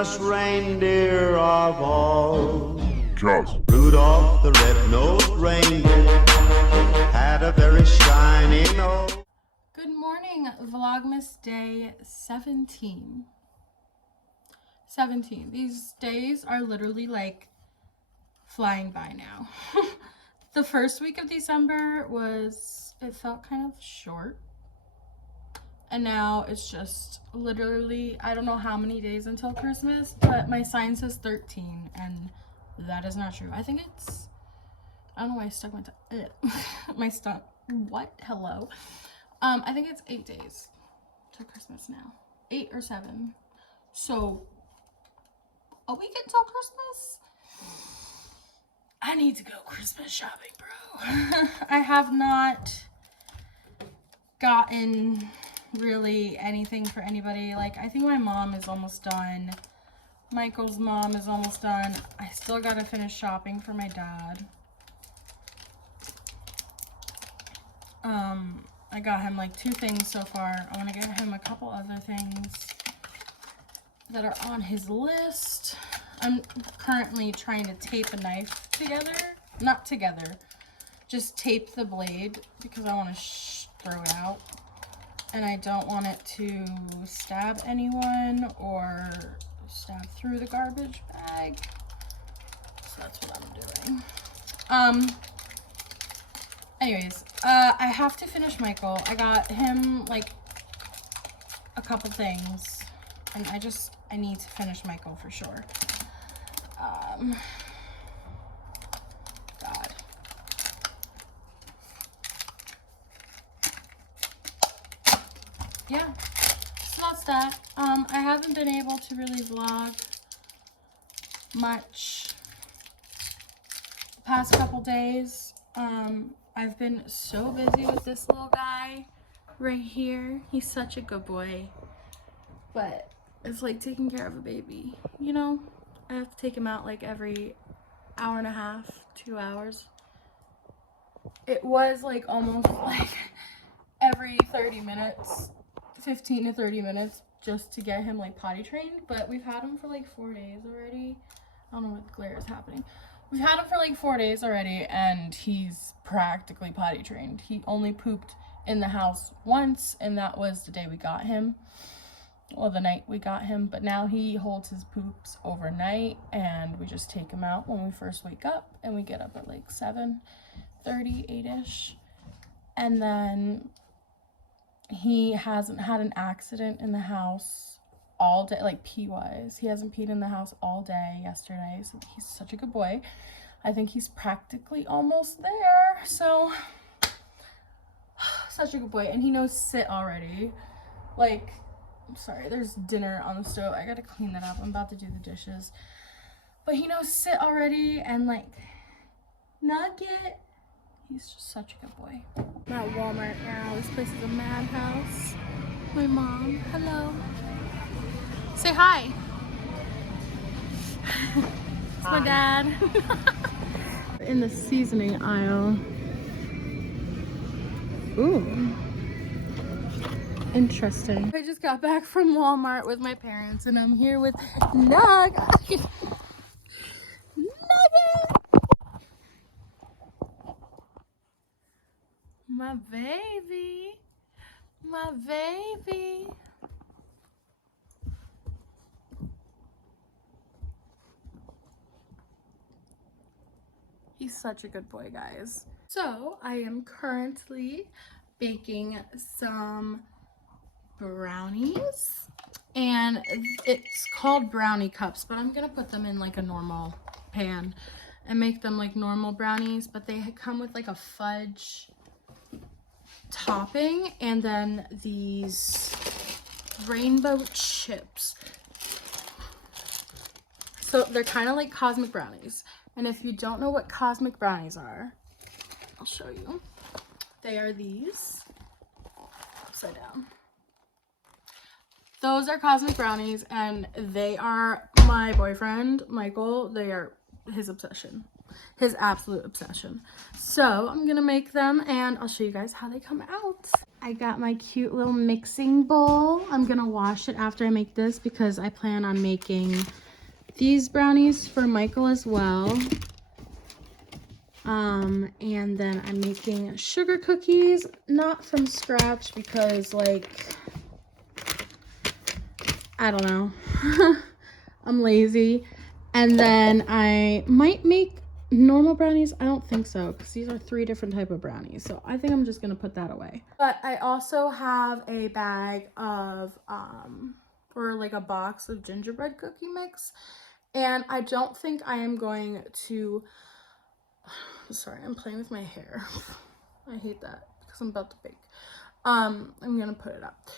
Christmas reindeer of all. Just Rudolph the red-nosed reindeer had a very shiny nose. Good morning, Vlogmas day 17. 17. These days are literally like flying by now. The first week of December it felt kind of short. And now it's just literally, I don't know how many days until Christmas, but my sign says 13 and that is not true. I think it's, I don't know why I stuck hello. I think it's 8 days till Christmas now. 8 or 7. So a week until Christmas? I need to go Christmas shopping, bro. I have not gotten really anything for anybody. Like, I think my mom is almost done. Michael's mom is almost done. I still gotta finish shopping for my dad. I got him like 2 things so far. I want to get him a couple other things that are on his list. I'm currently trying to tape a knife together. Not together. Just tape the blade because I want to throw it out. And I don't want it to stab anyone or stab through the garbage bag. So that's what I'm doing. Anyways, I have to finish Michael. I got him like a couple things and I need to finish Michael for sure. God. Yeah, so that's that. I haven't been able to really vlog much the past couple days. I've been so busy with this little guy right here. He's such a good boy, but it's like taking care of a baby, you know? I have to take him out like every hour and a half, 2 hours. It was like almost like every 30 minutes, 15 to 30 minutes just to get him like potty trained, but we've had him for like 4 days already. I don't know what glare is happening. We've had him for like 4 days already and he's practically potty trained. He only pooped in the house once and that was the day we got him. Well, the night we got him, but now he holds his poops overnight and we just take him out when we first wake up and we get up at like 7:30, 8-ish. And then he hasn't had an accident in the house all day, like pee-wise. He hasn't peed in the house all day yesterday, so he's such a good boy. I think he's practically almost there, so such a good boy. And he knows sit already. Like, sorry, there's dinner on the stove. I gotta clean that up. I'm about to do the dishes. But he knows sit already and like Nugget. He's just such a good boy. I'm at Walmart now. This place is a madhouse. My mom, hello. Say hi. It's my dad. In the seasoning aisle. Ooh. Interesting. I just got back from Walmart with my parents and I'm here with Nugget. My baby. My baby. He's such a good boy, guys. So I am currently baking some brownies and it's called brownie cups, but I'm gonna put them in like a normal pan and make them like normal brownies, but they come with like a fudge topping and then these rainbow chips. So they're kind of like cosmic brownies. And if you don't know what cosmic brownies are, I'll show you. They are these upside down. Those are cosmic brownies and they are my boyfriend, Michael. They are his obsession. his absolute obsession. So I'm gonna make them and I'll show you guys how they come out. I got my cute little mixing bowl. I'm gonna wash it after I make this because I plan on making these brownies for Michael as well. And then I'm making sugar cookies, not from scratch because, like, I don't know. I'm lazy. And then I might make normal brownies. I don't think so because these are 3 different type of brownies. So I think I'm just going to put that away. But I also have a bag of, or like a box of gingerbread cookie mix. And I don't think I am going to, sorry, I'm playing with my hair. I hate that because I'm about to bake. I'm going to put it up.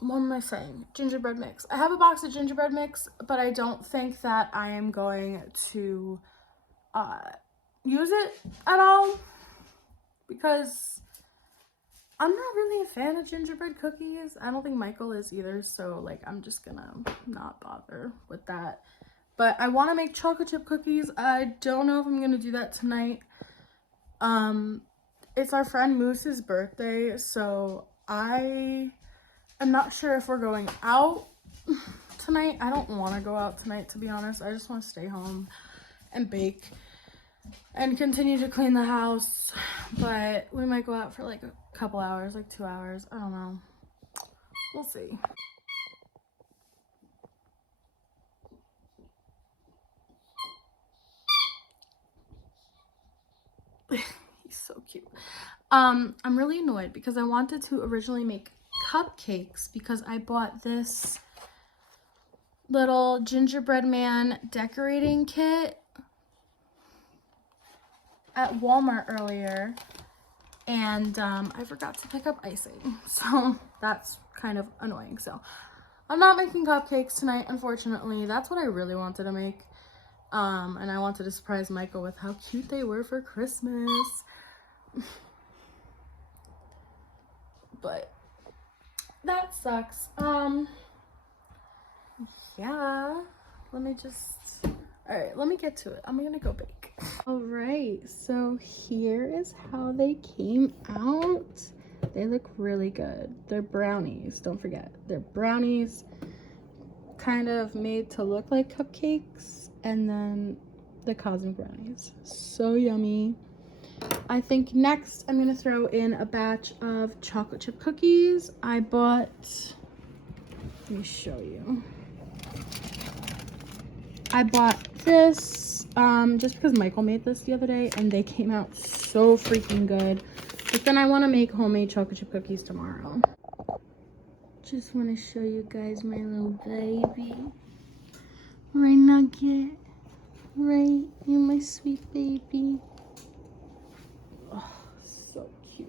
What am I saying? Gingerbread mix. I have a box of gingerbread mix, but I don't think that I am going to use it at all because I'm not really a fan of gingerbread cookies. I don't think Michael is either, so like I'm just gonna not bother with that. But I want to make chocolate chip cookies. I don't know if I'm gonna do that tonight. It's our friend Moose's birthday, so I'm not sure if we're going out tonight. I don't want to go out tonight, to be honest. I just want to stay home and bake and continue to clean the house. But we might go out for like a couple hours, like 2 hours. I don't know. We'll see. He's so cute. I'm really annoyed because I wanted to originally make cupcakes because I bought this little gingerbread man decorating kit at Walmart earlier, and I forgot to pick up icing, so that's kind of annoying. So I'm not making cupcakes tonight, unfortunately. That's what I really wanted to make, and I wanted to surprise Michael with how cute they were for Christmas. But that sucks. Yeah, let me get to it. I'm gonna go bake. All right, so here is how they came out. They look really good. They're brownies, don't forget. They're brownies kind of made to look like cupcakes, and then the cosmic brownies. So yummy. I think next I'm gonna throw in a batch of chocolate chip cookies. I bought, let me show you. I bought this just because Michael made this the other day and they came out so freaking good. But then I want to make homemade chocolate chip cookies tomorrow. Just want to show you guys my little baby. Right, Nugget? Right? You're my sweet baby. Oh, so cute.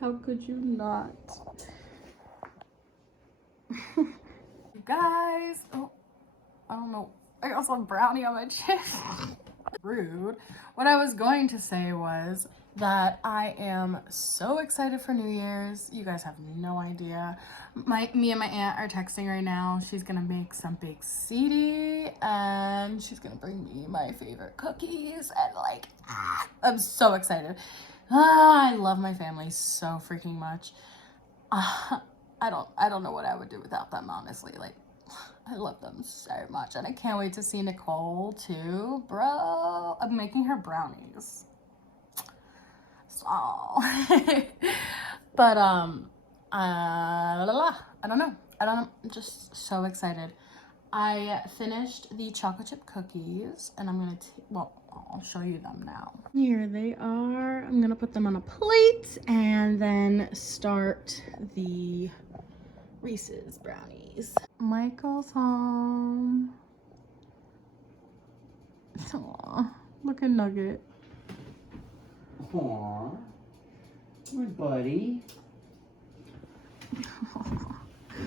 How could you not? You guys. Oh, I don't know. I got some brownie on my chin. Rude. What I was going to say was that I am so excited for New Year's. You guys have no idea. Me and my aunt are texting right now. She's gonna make some big CD and she's gonna bring me my favorite cookies and like, I'm so excited. I love my family so freaking much. I don't know what I would do without them, honestly. Like, I love them so much, and I can't wait to see Nicole too, bro. I'm making her brownies. So, but I don't know. I'm just so excited. I finished the chocolate chip cookies, and I'm gonna I'll show you them now. Here they are. I'm gonna put them on a plate and then start the Reese's brownies. Michael's home. Aww, look at Nugget. Aww, good buddy.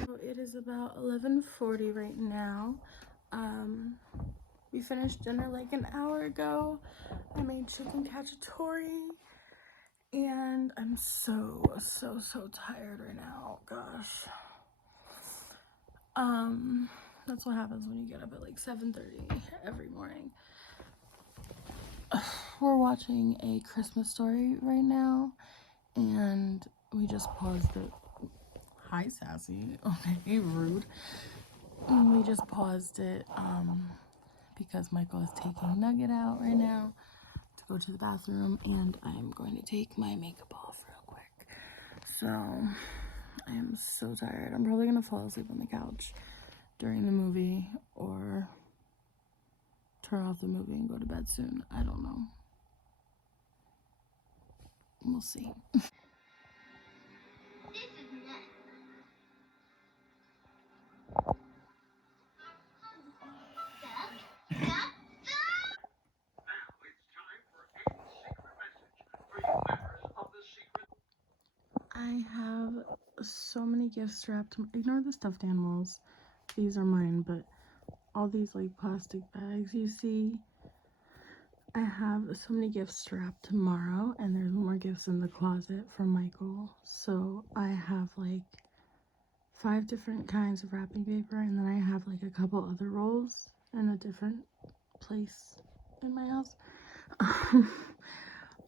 So it is about 11:40 right now. We finished dinner like an hour ago. I made chicken cacciatore and I'm so tired right now. Gosh. That's what happens when you get up at like 7:30 every morning. we're watching A Christmas Story right now, and we just paused it. Hi, Sassy. Okay, rude. We just paused it because Michael is taking Nugget out right now to go to the bathroom, and I'm going to take my makeup off real quick. So I am so tired. I'm probably gonna fall asleep on the couch during the movie or turn off the movie and go to bed soon. I don't know. We'll see. I have so many gifts wrapped. Ignore the stuffed animals. These are mine, but all these like plastic bags you see, I have so many gifts wrapped tomorrow, and there's more gifts in the closet from Michael. So I have like 5 different kinds of wrapping paper, and then I have like a couple other rolls in a different place in my house.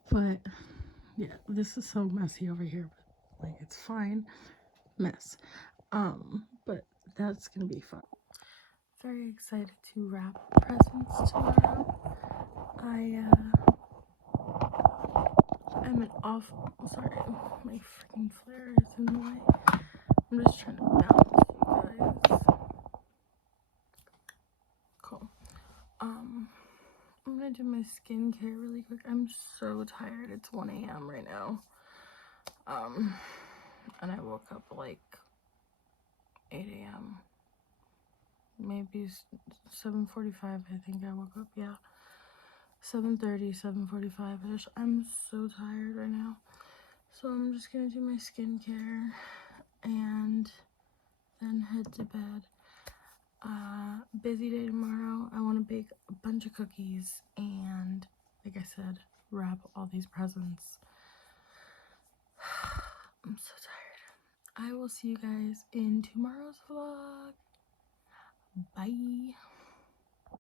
But yeah, this is so messy over here, but like it's fine. Mess. But that's gonna be fun. Very excited to wrap presents tomorrow. I'm an sorry, my freaking flare is in the way. I'm just trying to balance you guys. Cool. I'm gonna do my skincare really quick. I'm so tired. It's 1 a.m. right now. And I woke up like 8 a.m. Maybe 7:45. I think I woke up. Yeah. 7:30, 7:45ish. I'm so tired right now. So I'm just gonna do my skincare and then head to bed. Busy day tomorrow. I want to bake a bunch of cookies and, like I said, wrap all these presents. I'm so tired. I will see you guys in tomorrow's vlog. Bye.